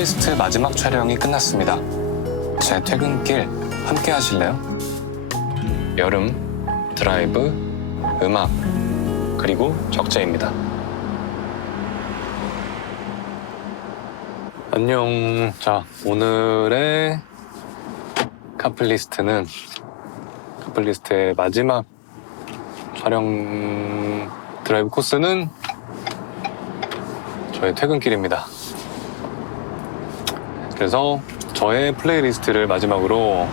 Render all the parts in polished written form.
플레이리스트 마지막 촬영이 끝났습니다. 제 퇴근길 함께 하실래요? 여름, 드라이브, 음악, 그리고 적재입니다. 안녕. 자, 오늘의 카플리스트의 마지막 촬영 드라이브 코스는 저의 퇴근길입니다. 그래서 저의 플레이리스트를 마지막으로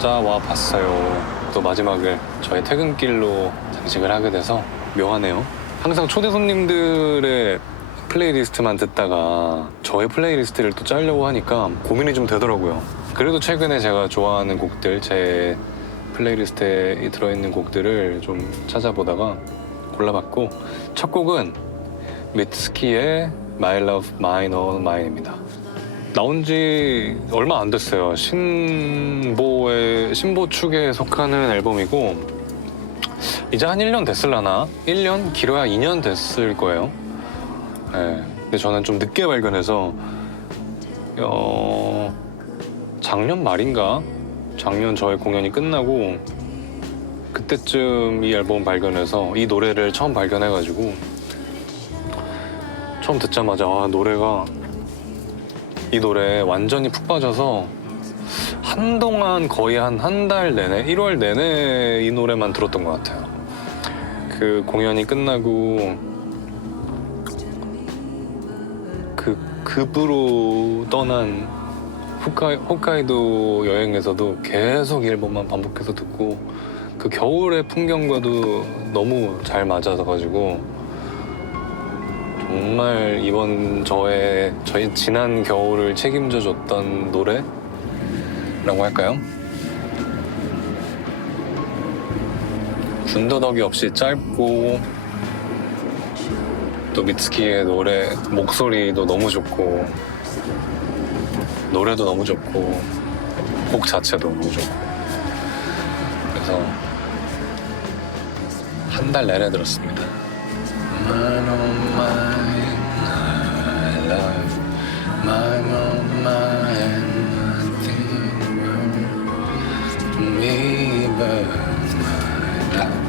짜와 봤어요. 또 마지막을 저의 퇴근길로 장식을 하게 돼서 묘하네요. 항상 초대 손님들의 플레이리스트만 듣다가 저의 플레이리스트를 또 짜려고 하니까 고민이 좀 되더라고요. 그래도 최근에 제가 좋아하는 곡들, 제 플레이리스트에 들어있는 곡들을 좀 찾아보다가 골라봤고, 첫 곡은 미츠키의 My Love, Mine, All Mine입니다. 나온 지 얼마 안 됐어요. 신보 축에 속하는 앨범이고, 이제 한 1년 됐을라나? 1년? 길어야 2년 됐을 거예요. 네. 근데 저는 좀 늦게 발견해서 작년 말인가? 작년 저의 공연이 끝나고 그때쯤 이 앨범 발견해서 이 노래를 처음 발견해가지고 처음 듣자마자 이 노래에 완전히 푹 빠져서 한동안 거의 한 달 내내, 1월 내내 이 노래만 들었던 것 같아요. 그 공연이 끝나고 그 급으로 떠난 홋카이도 여행에서도 계속 이 앨범만 반복해서 듣고, 그 겨울의 풍경과도 너무 잘 맞아서가지고 정말 이번 저희 지난 겨울을 책임져줬던 노래라고 할까요? 군더더기 없이 짧고, 또 미츠키의 노래 목소리도 너무 좋고, 노래도 너무 좋고, 곡 자체도 너무 좋고, 그래서 한 달 내내 들었습니다. Mine, oh mine, I love mine, oh mine, nothing to me but my love,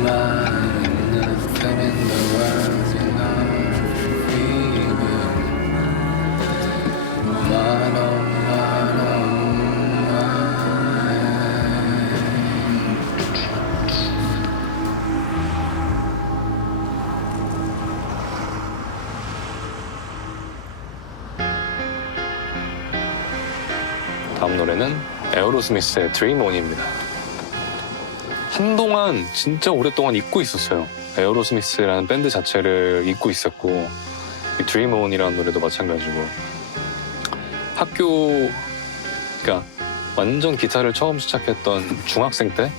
mine, nothing in the world enough for me but mine, oh mine, oh 다음 노래는 에어로스미스의 Dream On입니다. 한동안 진짜 오랫동안 잊고 있었어요. 에어로스미스라는 밴드 자체를 잊고 있었고, 이 Dream On이라는 노래도 마찬가지고, 그러니까 완전 기타를 처음 시작했던 중학생 때,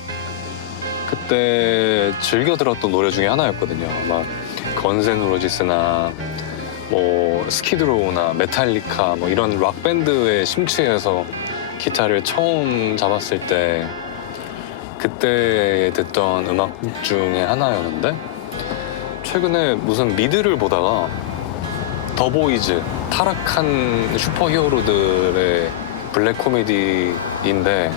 그때 즐겨 들었던 노래 중에 하나였거든요. 막 건센로지스나 뭐 스키드로우나 메탈리카 뭐 이런 락 밴드에 심취해서 기타를 처음 잡았을 때 그때 듣던 음악 중에 하나였는데, 최근에 무슨 미드를 보다가 더보이즈, 타락한 슈퍼히어로들의 블랙 코미디인데,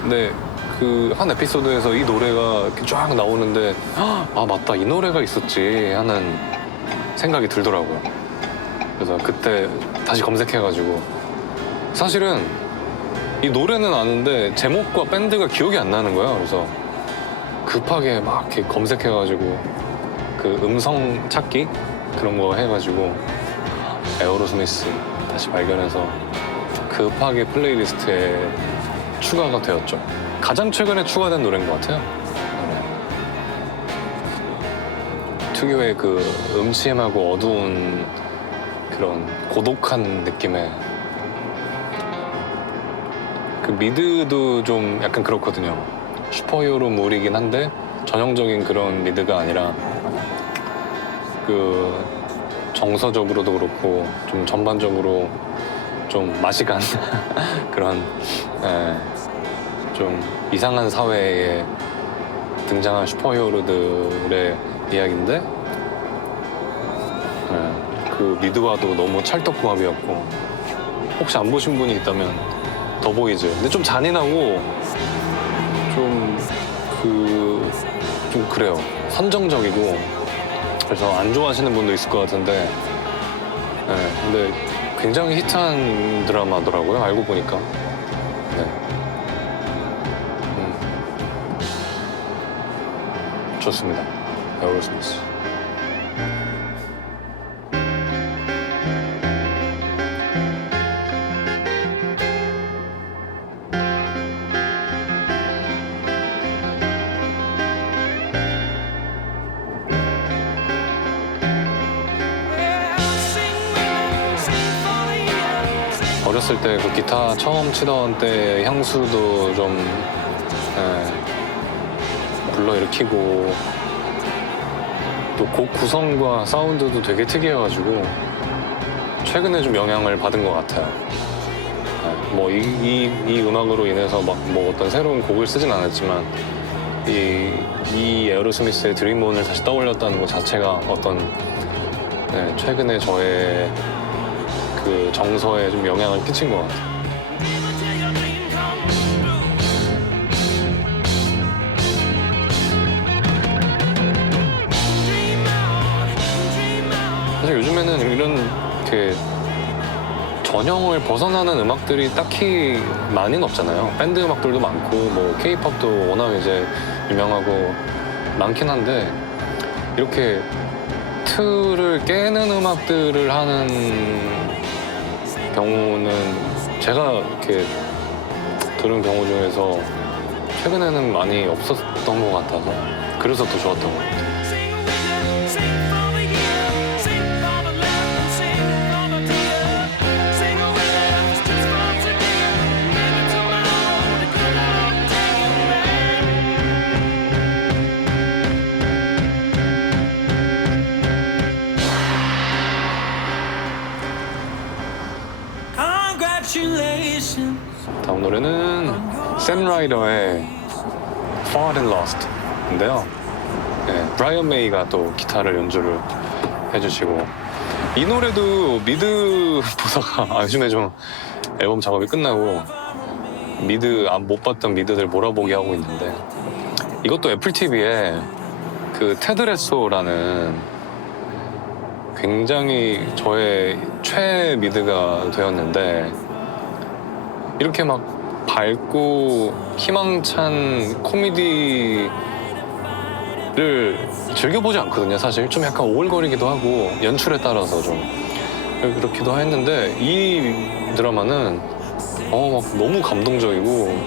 근데 그 한 에피소드에서 이 노래가 이렇게 쫙 나오는데, 아 맞다, 이 노래가 있었지 하는 생각이 들더라고요. 그래서 그때 다시 검색해가지고, 사실은 이 노래는 아는데 제목과 밴드가 기억이 안 나는 거예요. 그래서 급하게 막 이렇게 검색해가지고 그 음성 찾기 그런 거 해가지고 에어로스미스 다시 발견해서 급하게 플레이리스트에 추가가 되었죠. 가장 최근에 추가된 노래인 것 같아요. 특유의 그 음침하고 어두운 그런 고독한 느낌의, 그 미드도 좀 약간 그렇거든요. 슈퍼히어로물이긴 한데 전형적인 그런 미드가 아니라 그 정서적으로도 그렇고 좀 전반적으로 좀 맛이 간 그런 좀 이상한 사회에 등장한 슈퍼히어로들의 이야기인데 그 미드와도 너무 찰떡궁합이었고 혹시 안 보신 분이 있다면 더보이즈. 근데 좀 잔인하고 좀 그래요. 선정적이고 그래서 안 좋아하시는 분도 있을 것 같은데 네, 근데 굉장히 히트한 드라마더라고요. 알고 보니까. 네. 좋습니다. 에어로스미스. 어렸을 때 그 기타 처음 치던 때 향수도 좀 불러일으키고 또 곡 구성과 사운드도 되게 특이해가지고 최근에 좀 영향을 받은 것 같아요. 뭐 이 음악으로 인해서 막 뭐 어떤 새로운 곡을 쓰진 않았지만 이 에어로스미스의 드림온을 다시 떠올렸다는 것 자체가 어떤 최근에 저의 그 정서에 좀 영향을 끼친 것 같아요. 사실 요즘에는 이런 이렇게 전형을 벗어나는 음악들이 딱히 많이는 없잖아요. 밴드 음악들도 많고 뭐 K-팝도 워낙 이제 유명하고 많긴 한데 이렇게 틀을 깨는 음악들을 하는 경우는 제가 이렇게 들은 경우 중에서 최근에는 많이 없었던 것 같아서 그래서 더 좋았던 것 같아요. 다음 노래는 샘 라이더의 Far and Lost인데요. 브라이언 메이가 또 기타를 연주를 해주시고 이 노래도 미드 보다가 요즘에 좀 앨범 작업이 끝나고 못 봤던 미드들 몰아보기 하고 있는데 이것도 애플 TV에 그 테드 레소라는 굉장히 저의 최애 미드가 되었는데 이렇게 막 밝고 희망찬 코미디를 즐겨보지 않거든요. 사실 좀 약간 오글거리기도 하고 연출에 따라서 좀 그렇기도 했는데 이 드라마는 막 너무 감동적이고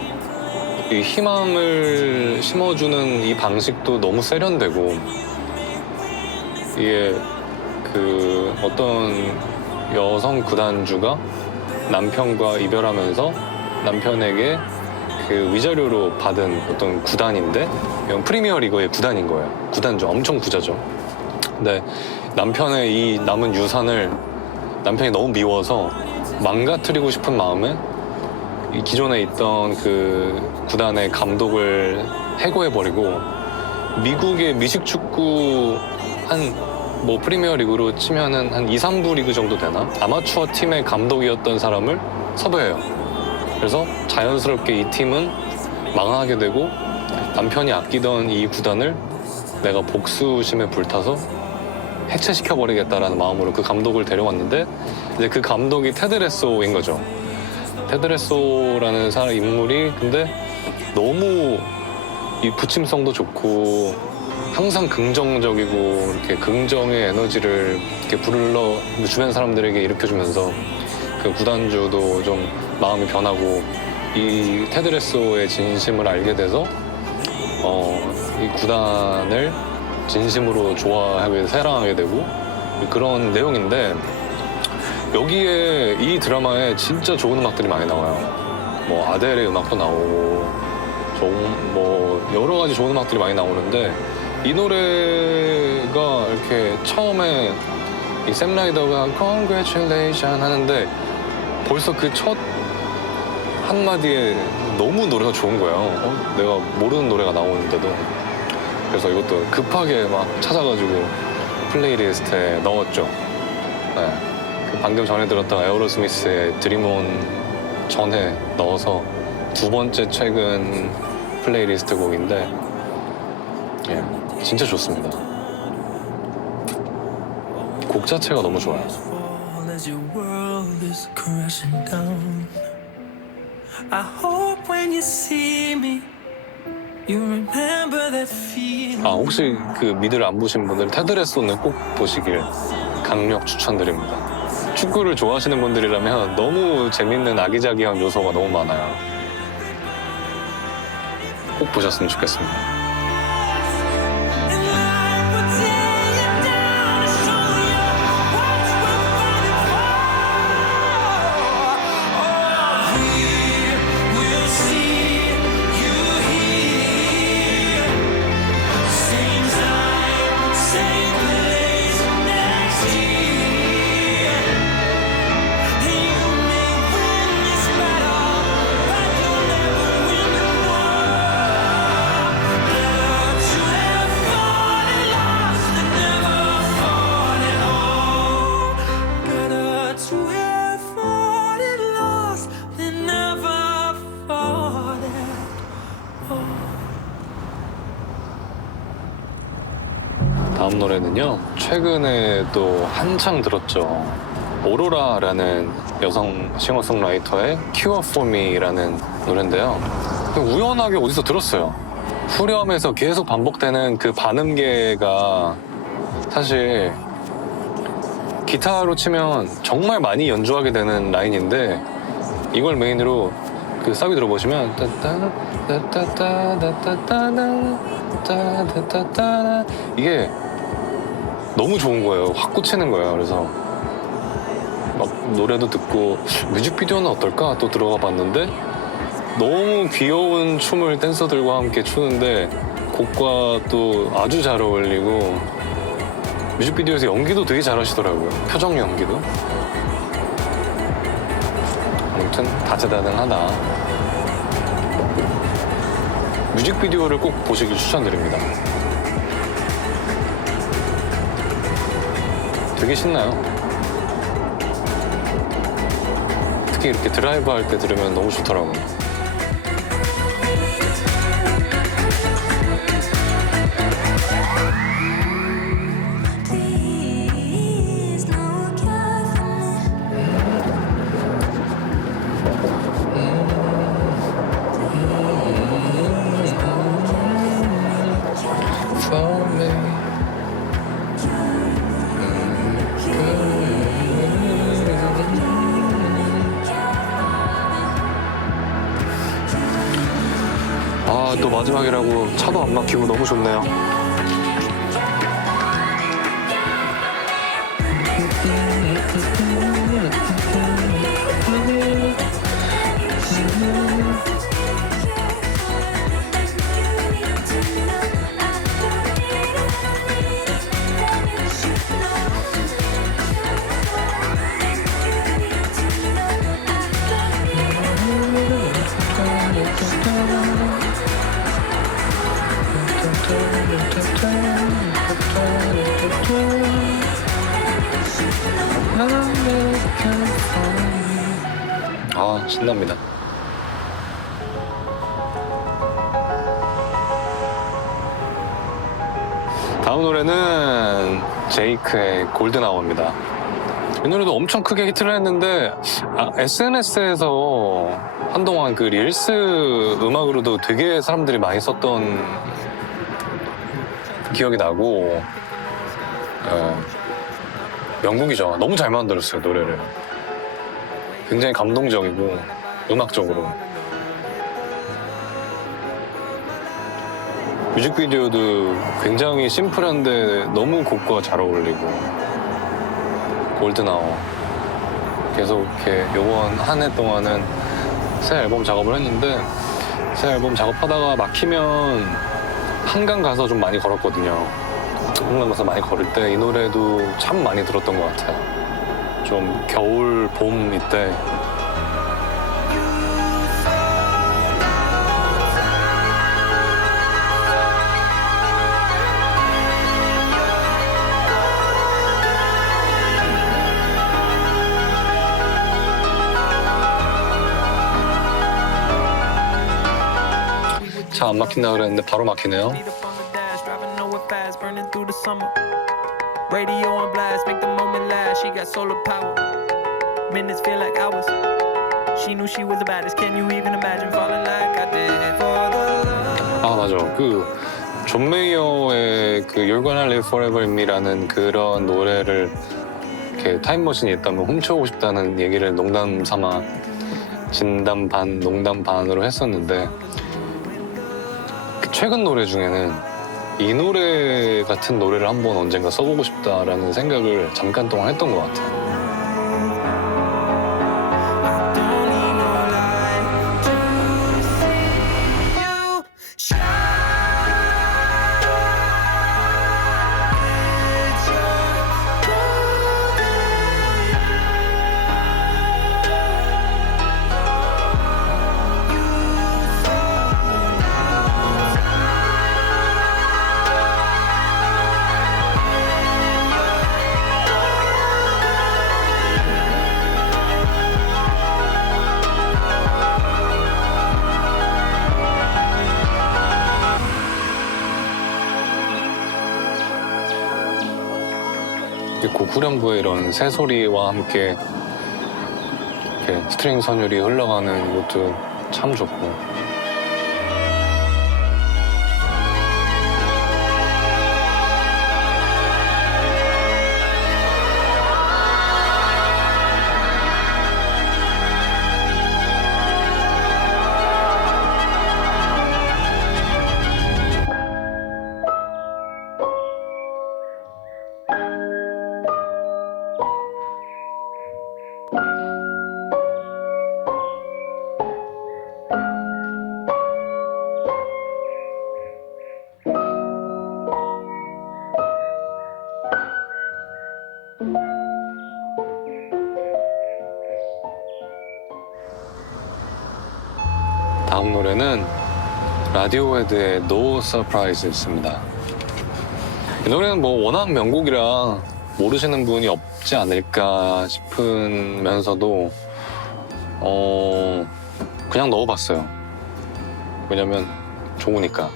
이 희망을 심어주는 이 방식도 너무 세련되고 이게 그 어떤 여성 구단주가 남편과 이별하면서 남편에게 그 위자료로 받은 어떤 구단인데 이건 프리미어 리그의 구단인 거예요. 구단주 엄청 부자죠. 근데 남편의 이 남은 유산을 남편이 너무 미워서 망가뜨리고 싶은 마음에 이 기존에 있던 그 구단의 감독을 해고해버리고 미국의 미식축구 뭐 프리미어 리그로 치면은 한 2, 3부 리그 정도 되나? 아마추어 팀의 감독이었던 사람을 섭외해요. 그래서 자연스럽게 이 팀은 망하게 되고 남편이 아끼던 이 구단을 내가 복수심에 불타서 해체시켜버리겠다라는 마음으로 그 감독을 데려왔는데 이제 그 감독이 테드 레소인 거죠. 테드 레소라는 인물이 근데 너무 이 부침성도 좋고 항상 긍정적이고 이렇게 긍정의 에너지를 이렇게 주변 사람들에게 일으켜주면서 그 구단주도 좀 마음이 변하고 이 테드 레소의 진심을 알게 돼서 이 구단을 진심으로 좋아하게 사랑하게 되고 그런 내용인데 여기에 이 드라마에 진짜 좋은 음악들이 많이 나와요. 뭐 아델의 음악도 나오고 뭐 여러 가지 좋은 음악들이 많이 나오는데 이 노래가 이렇게 처음에 이 샘 라이더가 Congratulations 하는데 벌써 그 첫 한마디에 너무 노래가 좋은 거예요. 내가 모르는 노래가 나오는데도. 그래서 이것도 급하게 막 찾아가지고 플레이리스트에 넣었죠. 그 방금 전에 들었던 에어로스미스의 드림온 전에 넣어서 두 번째 최근 플레이리스트 곡인데 예, 진짜 좋습니다. 곡 자체가 너무 좋아요. As your world is crashing down, I hope when you see me, you remember that feeling. 혹시 그 미드를 안 보신 분들 테드레소는 꼭 보시길 강력 추천드립니다. 축구를 좋아하시는 분들이라면 너무 재밌는 아기자기한 요소가 너무 많아요. 꼭 보셨으면 좋겠습니다. And life will tear you down and show you what we're fighting for. Oh, we will see you here. Same time, same place next year. You may win this battle, but you'll never win the war. Better to have fought and lost than never fought at all. Better to have fought and lost than never fought at all. 다음 노래는요, 최근에 또 한창 들었죠. 오로라라는 여성 싱어송라이터의 Cure For Me라는 노래인데요. 우연하게 어디서 들었어요. 후렴에서 계속 반복되는 그 반음계가 사실 기타로 치면 정말 많이 연주하게 되는 라인인데 이걸 메인으로 그 사비 들어보시면 따따따따따따따따따따따 이게 너무 좋은 거예요. 확 꽂히는 거예요. 그래서 막 노래도 듣고 뮤직비디오는 어떨까 또 들어가 봤는데 너무 귀여운 춤을 댄서들과 함께 추는데 곡과 또 아주 잘 어울리고 뮤직비디오에서 연기도 되게 잘하시더라고요. 표정 연기도. 아무튼 다재다능하다. 뮤직비디오를 꼭 보시길 추천드립니다. 되게 신나요. 특히 이렇게 드라이브 할 때 들으면 너무 좋더라고요. Please, no cure For me. 또 마지막이라고 차도 안 막히고 너무 좋네요. 신납니다. 다음 노래는 제이크의 골든아워입니다. 이 노래도 엄청 크게 히트를 했는데 SNS에서 한동안 그 릴스 음악으로도 되게 사람들이 많이 썼던 기억이 나고 명곡이죠. 너무 잘 만들었어요, 노래를. 굉장히 감동적이고 음악적으로. 뮤직비디오도 굉장히 심플한데 너무 곡과 잘 어울리고. 골든아워. 계속 이렇게 요번 한 해 동안은 새 앨범 작업을 했는데 새 앨범 작업하다가 막히면 한강 가서 좀 많이 걸었거든요. 한강 가서 많이 걸을 때 이 노래도 참 많이 들었던 것 같아요. 좀 겨울, 봄 이때 차 안 막힌다 그랬는데 바로 막히네요. Need up on the dash, driving nowhere fast, burning through the summer. Radio on blast, make the moment last. She got solar power. Minutes feel like hours. She knew she was the baddest. Can you even imagine falling like I did for the love? 아 맞아. 그 존 메이어의 그 You're Gonna Live Forever in Me라는 그런 노래를 이렇게 타임머신이 있다면 훔쳐오고 싶다는 얘기를 농담 삼아 진담 반 농담 반으로 했었는데 그 최근 노래 중에는 이 노래 같은 노래를 한번 언젠가 써보고 싶다라는 생각을 잠깐 동안 했던 것 같아요. Don't need no light to see you shine. It's your 곡 후렴구의 이런 새소리와 함께 이렇게 스트링 선율이 흘러가는 것도 참 좋고 다음 노래는 라디오헤드의 No Surprise입니다. 이 노래는 뭐 워낙 명곡이라 모르시는 분이 없지 않을까 싶으면서도 그냥 넣어봤어요. 왜냐면 좋으니까.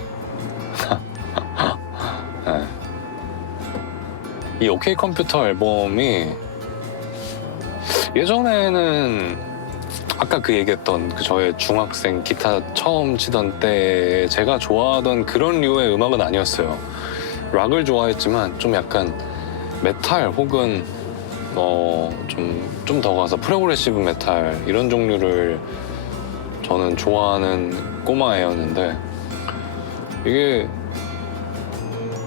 네. 이 OK 컴퓨터 앨범이 예전에는 아까 그 얘기했던 그 저의 중학생 기타 처음 치던 때 제가 좋아하던 그런 류의 음악은 아니었어요. 락을 좋아했지만 좀 약간 메탈 혹은 좀 더 가서 프로그레시브 메탈 이런 종류를 저는 좋아하는 꼬마애였는데 이게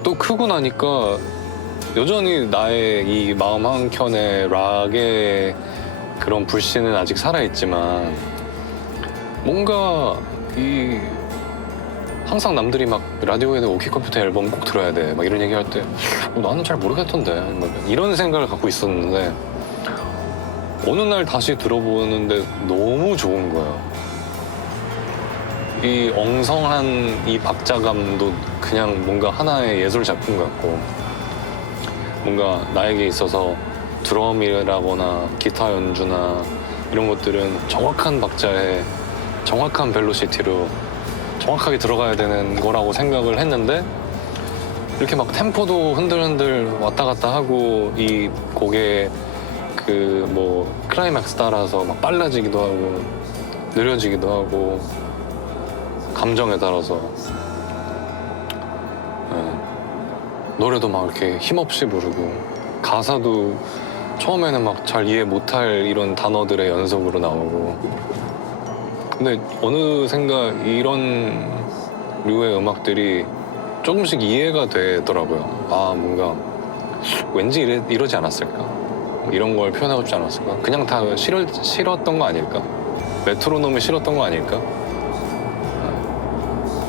또 크고 나니까 여전히 나의 이 마음 한켠에 락의 그런 불씨는 아직 살아있지만 뭔가 이 항상 남들이 막 라디오에도 오키 컴퓨터 앨범 꼭 들어야 돼 막 이런 얘기할 때 나는 잘 모르겠던데 막 이런 생각을 갖고 있었는데 어느 날 다시 들어보는데 너무 좋은 거예요. 이 엉성한 이 박자감도 그냥 뭔가 하나의 예술 작품 같고 뭔가 나에게 있어서 드럼이라거나 기타 연주나 이런 것들은 정확한 박자에 정확한 벨로시티로 정확하게 들어가야 되는 거라고 생각을 했는데 이렇게 막 템포도 흔들흔들 왔다 갔다 하고 이 곡의 그 뭐 클라이맥스 따라서 막 빨라지기도 하고 느려지기도 하고 감정에 따라서 노래도 막 이렇게 힘없이 부르고 가사도 처음에는 막 잘 이해 못할 이런 단어들의 연속으로 나오고 근데 어느샌가 이런 류의 음악들이 조금씩 이해가 되더라고요. 아 뭔가 왠지 이러지 않았을까? 이런 걸 표현하고 싶지 않았을까? 그냥 다 싫었던 거 아닐까? 메트로놈이 싫었던 거 아닐까?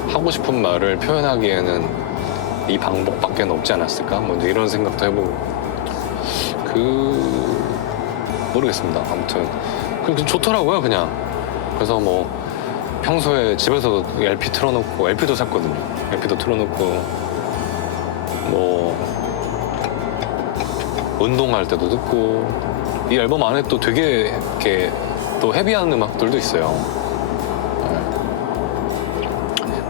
하고 싶은 말을 표현하기에는 이 방법밖에 없지 않았을까? 뭐 이런 생각도 해보고 모르겠습니다. 아무튼 근데 좋더라고요 그냥. 그래서 뭐 평소에 집에서 LP 틀어놓고 LP도 샀거든요. LP도 틀어놓고 뭐 운동할 때도 듣고 이 앨범 안에 또 되게 이렇게 또 헤비한 음악들도 있어요.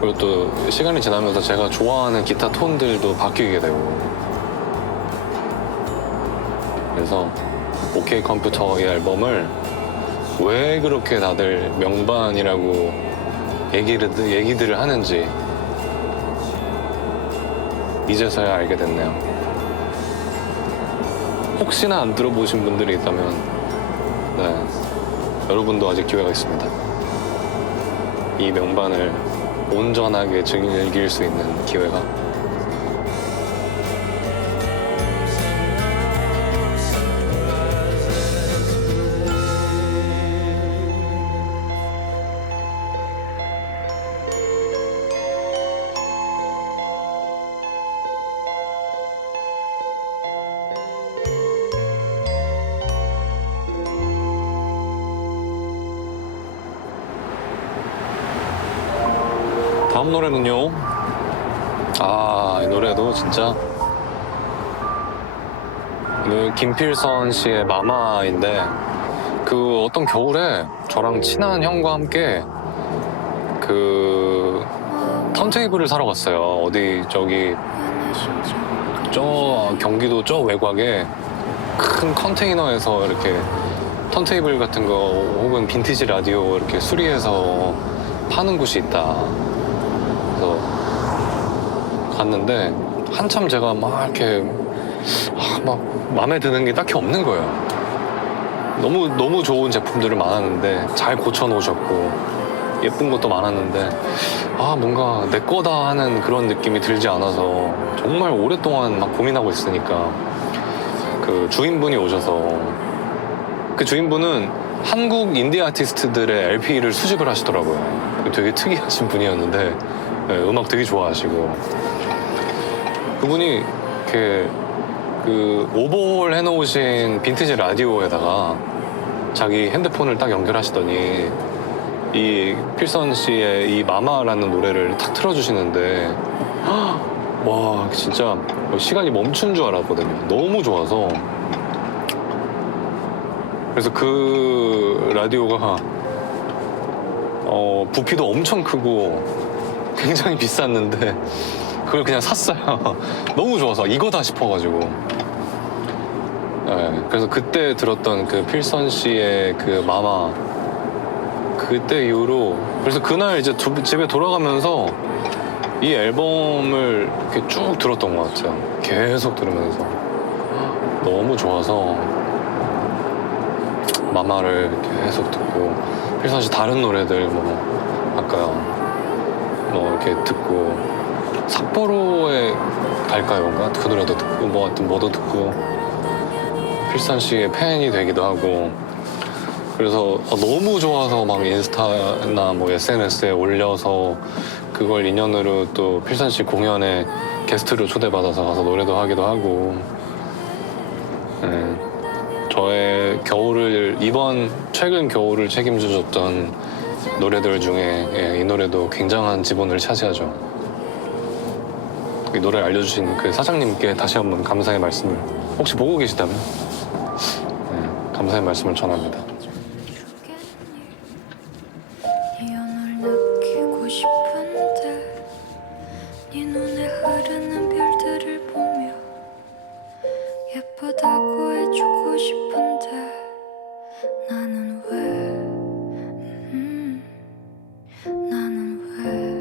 그리고 또 시간이 지나면서 제가 좋아하는 기타 톤들도 바뀌게 되고 그래서 OK 컴퓨터 이 앨범을 왜 그렇게 다들 명반이라고 얘기들을 하는지 이제서야 알게 됐네요. 혹시나 안 들어보신 분들이 있다면 네, 여러분도 아직 기회가 있습니다. 이 명반을 온전하게 즐길 수 있는 기회가. 다음 노래는요. 이 노래도 진짜 김필선 씨의 마마인데 그 어떤 겨울에 저랑 친한 형과 함께 그 턴테이블을 사러 갔어요. 어디 저기 저 경기도 저 외곽에 큰 컨테이너에서 이렇게 턴테이블 같은 거 혹은 빈티지 라디오 이렇게 수리해서 파는 곳이 있다. 그래서 갔는데 한참 제가 막 이렇게 막 마음에 드는 게 딱히 없는 거예요. 너무 좋은 제품들이 많았는데 잘 고쳐 놓으셨고 예쁜 것도 많았는데 뭔가 내 거다 하는 그런 느낌이 들지 않아서 정말 오랫동안 막 고민하고 있으니까 그 주인분이 오셔서 그 주인분은 한국 인디 아티스트들의 LP를 수집을 하시더라고요. 되게 특이하신 분이었는데 음악 되게 좋아하시고 그분이 이렇게 그 오버홀 해놓으신 빈티지 라디오에다가 자기 핸드폰을 딱 연결하시더니 이 필선 씨의 이 마마라는 노래를 탁 틀어주시는데 와 진짜 시간이 멈춘 줄 알았거든요. 너무 좋아서. 그래서 그 라디오가 부피도 엄청 크고 굉장히 비쌌는데 그걸 그냥 샀어요. 너무 좋아서 이거다 싶어가지고. 네, 그래서 그때 들었던 그 필선 씨의 그 마마 그때 이후로 그래서 그날 이제 집에 돌아가면서 이 앨범을 이렇게 쭉 들었던 것 같아요. 계속 들으면서 너무 좋아서 마마를 계속 듣고 필선 씨 다른 노래들 뭐 아까 뭐 이렇게 듣고 삿포로에 갈까요인가 그 노래도 듣고 뭐 하여튼 뭐도 듣고 필선 씨의 팬이 되기도 하고 그래서 너무 좋아서 막 인스타나 뭐 SNS에 올려서 그걸 인연으로 또 필선 씨 공연에 게스트로 초대받아서 가서 노래도 하기도 하고 저의 겨울을 이번 최근 겨울을 책임져줬던 노래들 중에 이 노래도 굉장한 지분을 차지하죠. 이 노래를 알려주신 그 사장님께 다시 한번 감사의 말씀을 혹시 보고 계시다면 감사의 말씀을 전합니다. 네 오늘 느끼고 싶은데 네 눈에 흐르는 별들을 보며 예쁘다고 해주고 싶은데 나는 왜 나는 왜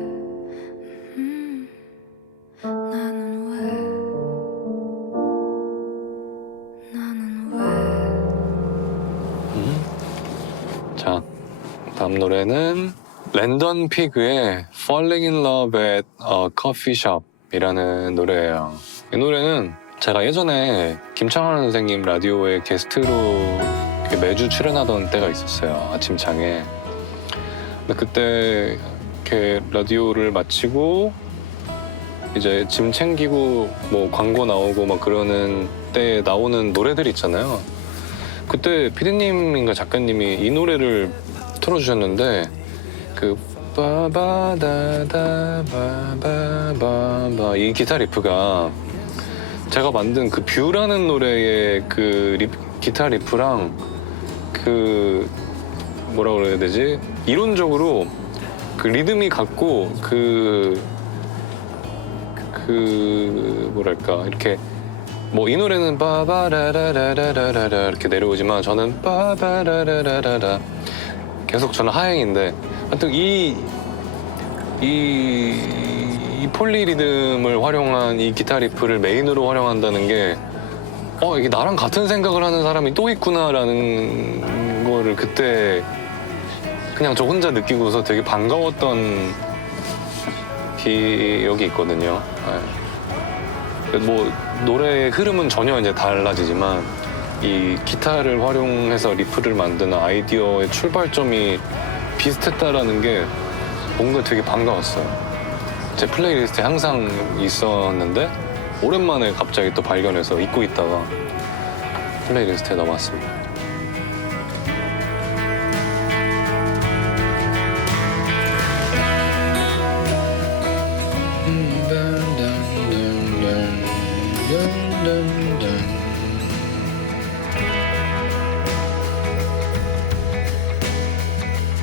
자, 다음 노래는 랜던 피그의 Falling in Love at a Coffee Shop 이라는 노래예요. 이 노래는 제가 예전에 김창완 선생님 라디오에 게스트로 매주 출연하던 때가 있었어요. 아침창에. 근데 그때 이렇게 라디오를 마치고 이제 짐 챙기고 뭐 광고 나오고 막 그러는 때 나오는 노래들 있잖아요. 그때 피디님인가 작가님이 이 노래를 틀어주셨는데 그 바바다다바바바바 이 기타 리프가 제가 만든 그 뷰라는 노래의 그 기타 리프랑 그 뭐라 그래야 되지? 이론적으로 그 리듬이 같고 그 뭐랄까 이렇게 뭐 이 노래는 바바라라라라라라 이렇게 내려오지만 저는 바바라라라라 계속 저는 하행인데 하여튼 이 폴리 리듬을 활용한 이 기타 리프를 메인으로 활용한다는 게 이게 나랑 같은 생각을 하는 사람이 또 있구나라는 거를 그때 그냥 저 혼자 느끼고서 되게 반가웠던 기억이 있거든요. 네. 뭐 노래의 흐름은 전혀 이제 달라지지만 이 기타를 활용해서 리프를 만드는 아이디어의 출발점이 비슷했다라는 게 뭔가 되게 반가웠어요. 제 플레이리스트에 항상 있었는데 오랜만에 갑자기 또 발견해서 잊고 있다가 플레이리스트에 넣어봤습니다.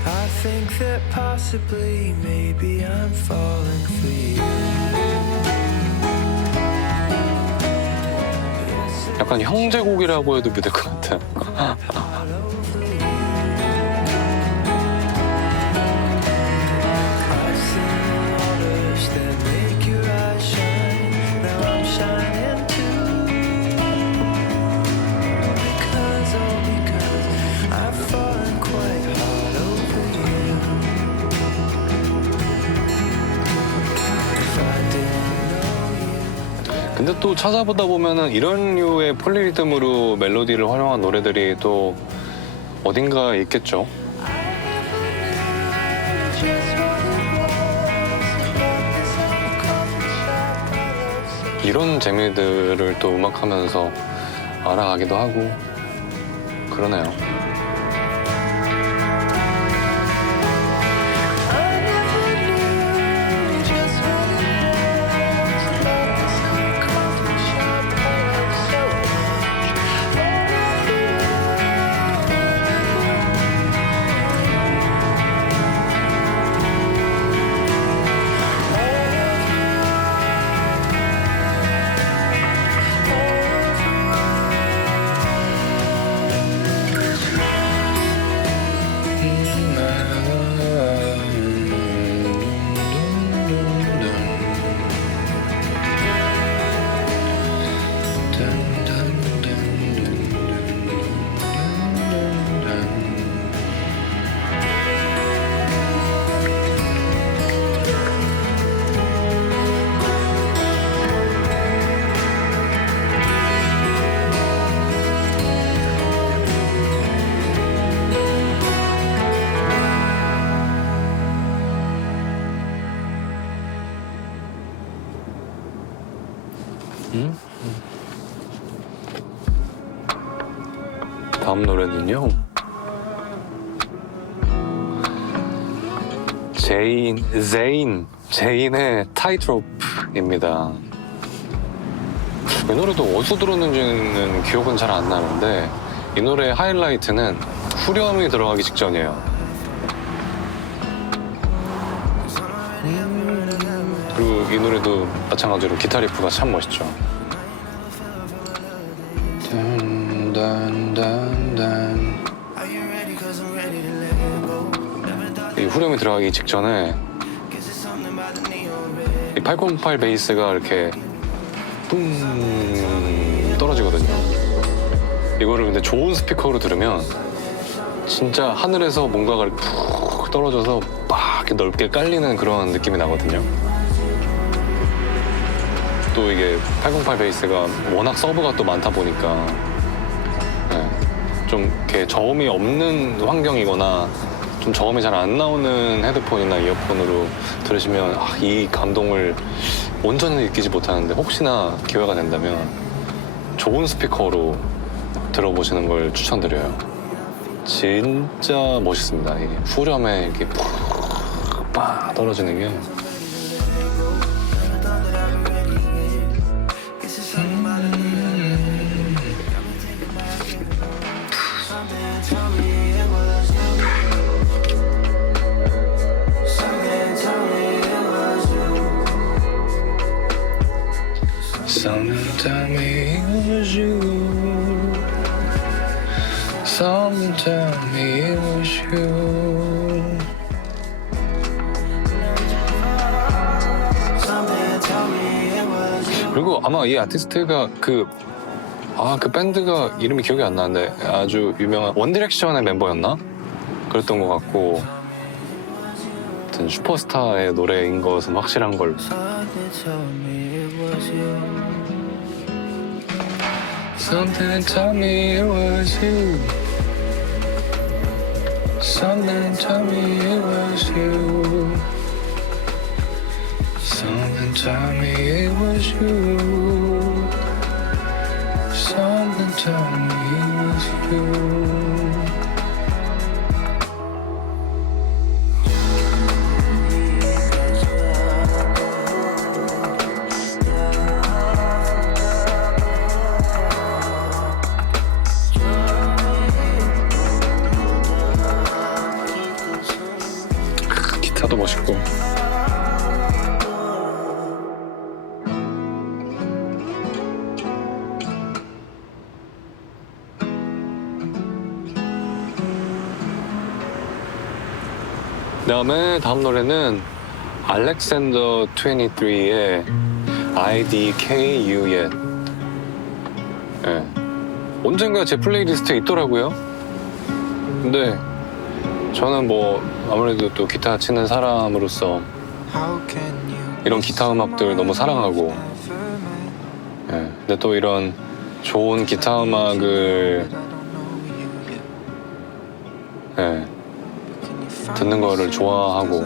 I think that possibly maybe I'm falling for you. 약간 형제곡이라고 해도 믿을 것 같아요. I've seen waters that make your eyes shine. Now I'm shining too. Because I've fallen quite hard over you. If I didn't know you. 근데 또 찾아보다 보면은 이런 류의 폴리리듬으로 멜로디를 활용한 노래들이 또 어딘가에 있겠죠. 이런 재미들을 또 음악하면서 알아가기도 하고 그러네요. 다음 노래는요. 제인의 타이트로프입니다. 이 노래도 어디서 들었는지는 기억은 잘 안 나는데 이 노래의 하이라이트는 후렴이 들어가기 직전이에요. 그리고 이 노래도 마찬가지로 기타 리프가 참 멋있죠. 이 후렴이 들어가기 직전에 이 808 베이스가 이렇게 뿡 떨어지거든요. 이거를 근데 좋은 스피커로 들으면 진짜 하늘에서 뭔가가 푹 떨어져서 막 이렇게 넓게 깔리는 그런 느낌이 나거든요. 또 이게 808 베이스가 워낙 서브가 또 많다 보니까 좀 이렇게 저음이 없는 환경이거나 좀 저음이 잘 안 나오는 헤드폰이나 이어폰으로 들으시면 이 감동을 온전히 느끼지 못하는데 혹시나 기회가 된다면 좋은 스피커로 들어보시는 걸 추천드려요. 진짜 멋있습니다. 이게 후렴에 이렇게 팍 떨어지는 게. Something tell me it was you. Someone tell me it was you. 그리고 아마 이 아티스트가 그 밴드가 이름이 기억이 안 나는데 아주 유명한 원디렉션의 멤버였나? 그랬던 것 같고 하여튼 슈퍼스타의 노래인 것은 확실한 걸로. Something tell me it was you. Something tell me it was you. Something tell me it was you. Something tell me it was you. 기타도 멋있고. 다음 노래는 알렉산더 23의 IDKU Yet. 예. 언젠가 제 플레이리스트에 있더라고요. 근데 저는 뭐 아무래도 또 기타 치는 사람으로서 이런 기타 음악들 너무 사랑하고, 예. 근데 또 이런 좋은 기타 음악을 듣는 거를 좋아하고,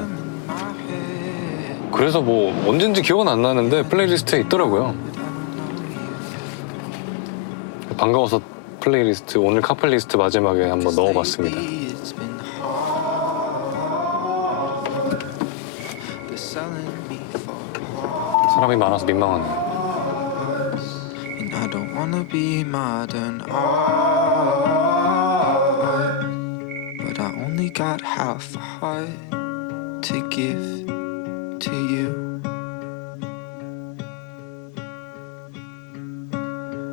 그래서 뭐 언젠지 기억은 안 나는데 플레이리스트에 있더라고요. 반가워서 플레이리스트, 오늘 카플리스트 마지막에 한번 넣어봤습니다. 사람이 많아서 민망하네요. I don't wanna be modern art, but I only got half a heart to give to you.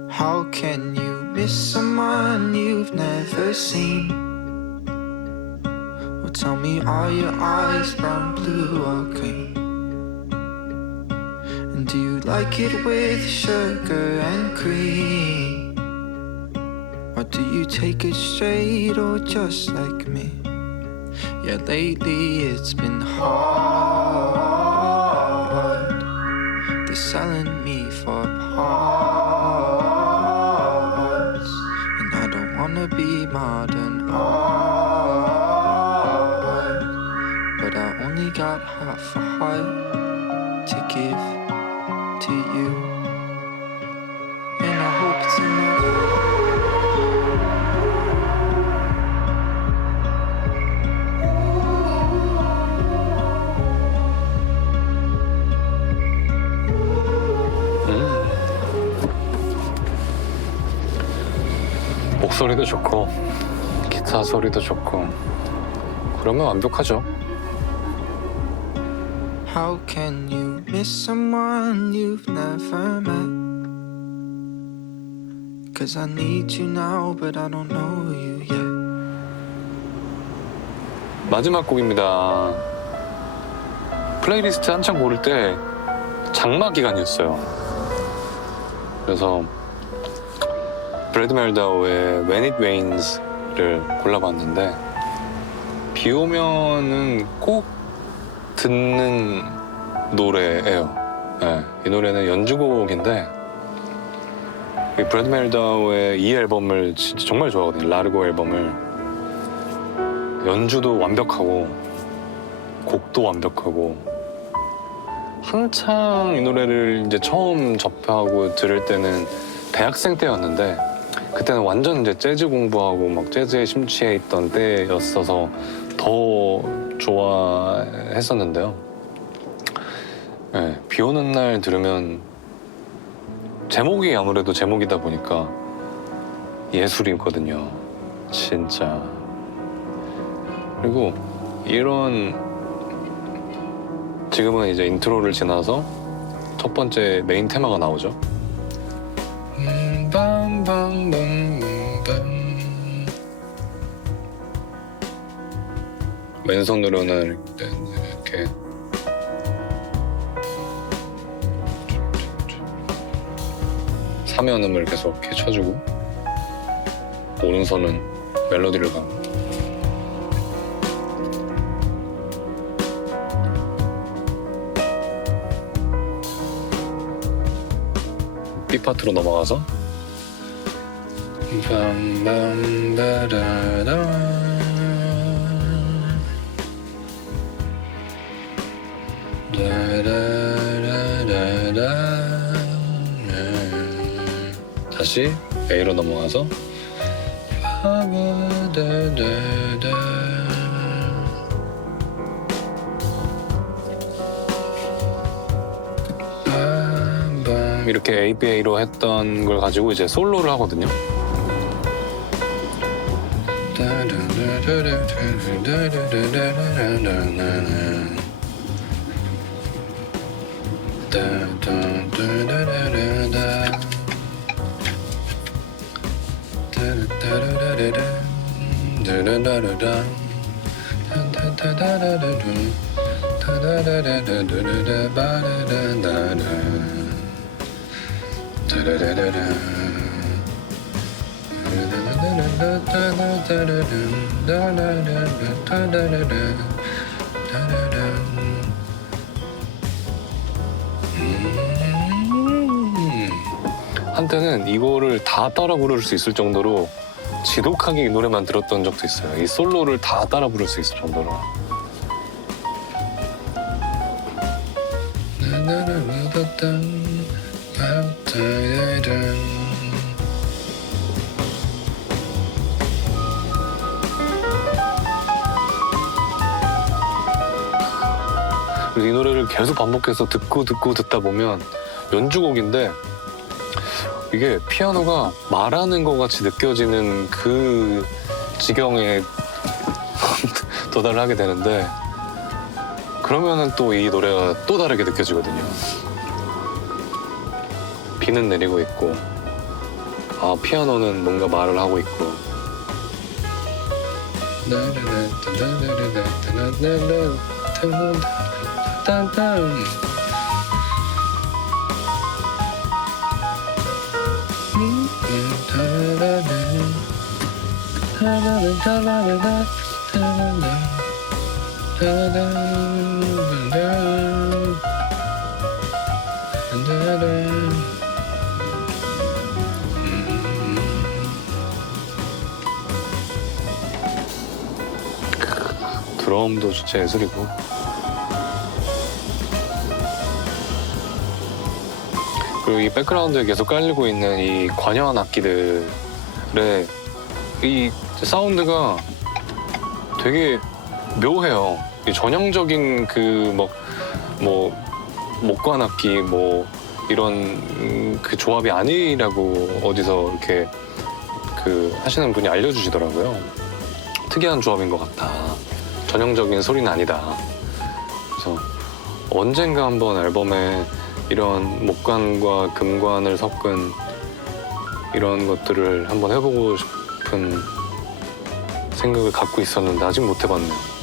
How can you miss someone you've never seen? Well, tell me, are your eyes brown, blue or green? And do you like it with sugar and cream? Or do you take it straight or just like me? Yeah, lately it's been hard. They're selling me for parts, and I don't wanna be modern art, but I only got half a heart to give to you, and I hope it's enough. 목소리도 좋고 기타 소리도 좋고 그러면 완벽하죠. How can you miss someone you've never met? 'Cause I need you now, but I don't know you yet. 마지막 곡입니다. 플레이리스트 한창 고를 때 장마 기간이었어요. 그래서 브래드 멜다우의 When It Rains를 골라봤는데, 비 오면은 꼭 듣는 노래예요. 네, 이 노래는 연주곡인데 이 브래드 멜다우의 이 앨범을 진짜 정말 좋아하거든요. 라르고 앨범을. 연주도 완벽하고 곡도 완벽하고, 한창 이 노래를 이제 처음 접하고 들을 때는 대학생 때였는데, 그때는 완전 이제 재즈 공부하고 막 재즈에 심취해 있던 때였어서 더 좋아했었는데요. 네, 비 오는 날 들으면 제목이 아무래도 제목이다 보니까 예술이거든요. 진짜. 그리고 이런, 지금은 이제 인트로를 지나서 첫 번째 메인 테마가 나오죠. 왼손으로는 이렇게 사면음을 계속 이렇게 쳐주고 오른손은 멜로디를 가고 B 파트로 넘어가서 다시 A로 넘어가서 이렇게 ABA로 했던 걸 가지고 이제 솔로를 하거든요. 한때는 이거를 다 따라 부를 수 있을 정도로 지독하게 이 노래만 들었던 적도 있어요. 이 솔로를 다 따라 부를 수 있을 정도로. 이 노래를 계속 반복해서 듣고 듣다 보면 연주곡인데 이게 피아노가 말하는 것 같이 느껴지는 그 지경에 도달을 하게 되는데 그러면은 또 이 노래가 또 다르게 느껴지거든요. 비는 내리고 있고 피아노는 뭔가 말을 하고 있고 드럼도 진짜 예술이고 그리고 이 백그라운드에 계속 깔리고 있는 이 관여한 악기들의 이 사운드가 되게 묘해요. 이 전형적인 그 목관 악기 이런 그 조합이 아니라고 어디서 이렇게 그 하시는 분이 알려주시더라고요. 특이한 조합인 것 같다. 전형적인 소리는 아니다. 그래서 언젠가 한번 앨범에 이런 목관과 금관을 섞은 이런 것들을 한번 해보고 싶은 생각을 갖고 있었는데 아직 못 해봤네요.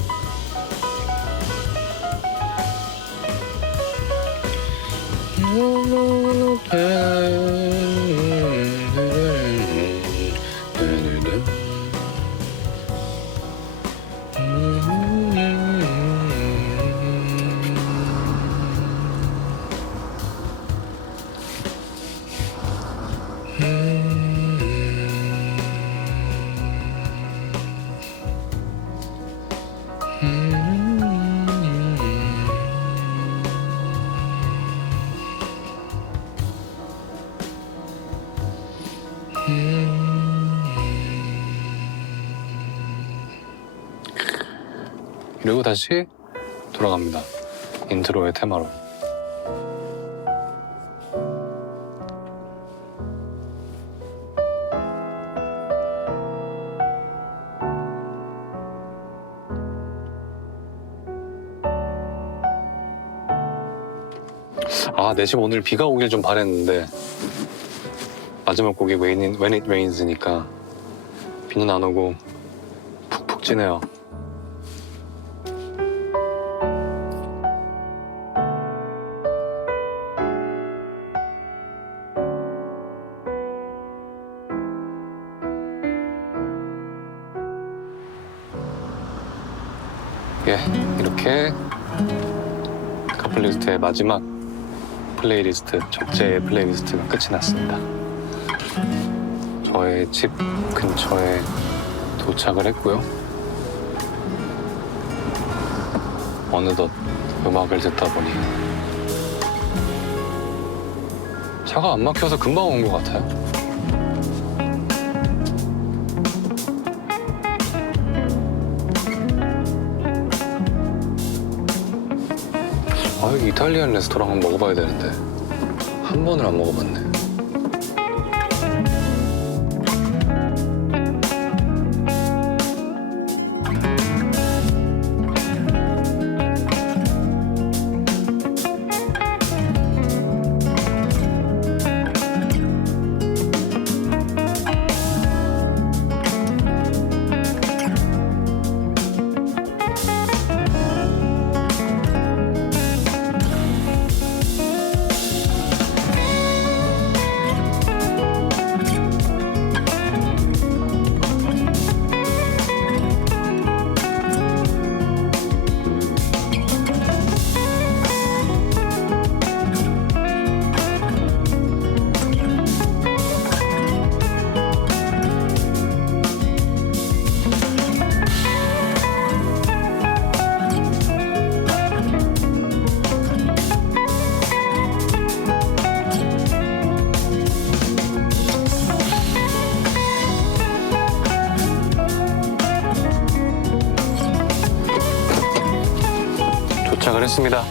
그리고 다시 돌아갑니다. 인트로의 테마로. 내심 오늘 비가 오길 좀 바랬는데 마지막 곡이 When It Rains니까 비는 안 오고 푹푹 찌네요. 예, 이렇게 카플리스트의 마지막 플레이리스트, 적재 플레이리스트가 끝이 났습니다. 저의 집 근처에 도착을 했고요. 어느덧 음악을 듣다 보니 차가 안 막혀서 금방 온 것 같아요. 아, 여기 이탈리안 레스토랑 한번 먹어봐야 되는데 한 번을 안 먹어봤네. 도착을 했습니다.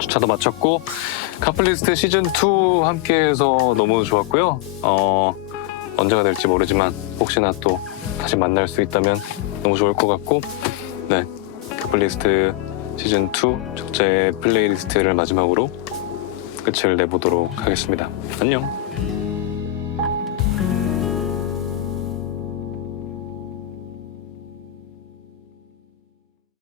주차도 마쳤고 카플리스트 시즌2 함께해서 너무 좋았고요. 언제가 될지 모르지만 혹시나 또 다시 만날 수 있다면 너무 좋을 것 같고, 네, 카플리스트 시즌2 적재 플레이리스트를 마지막으로 끝을 내보도록 하겠습니다. 안녕.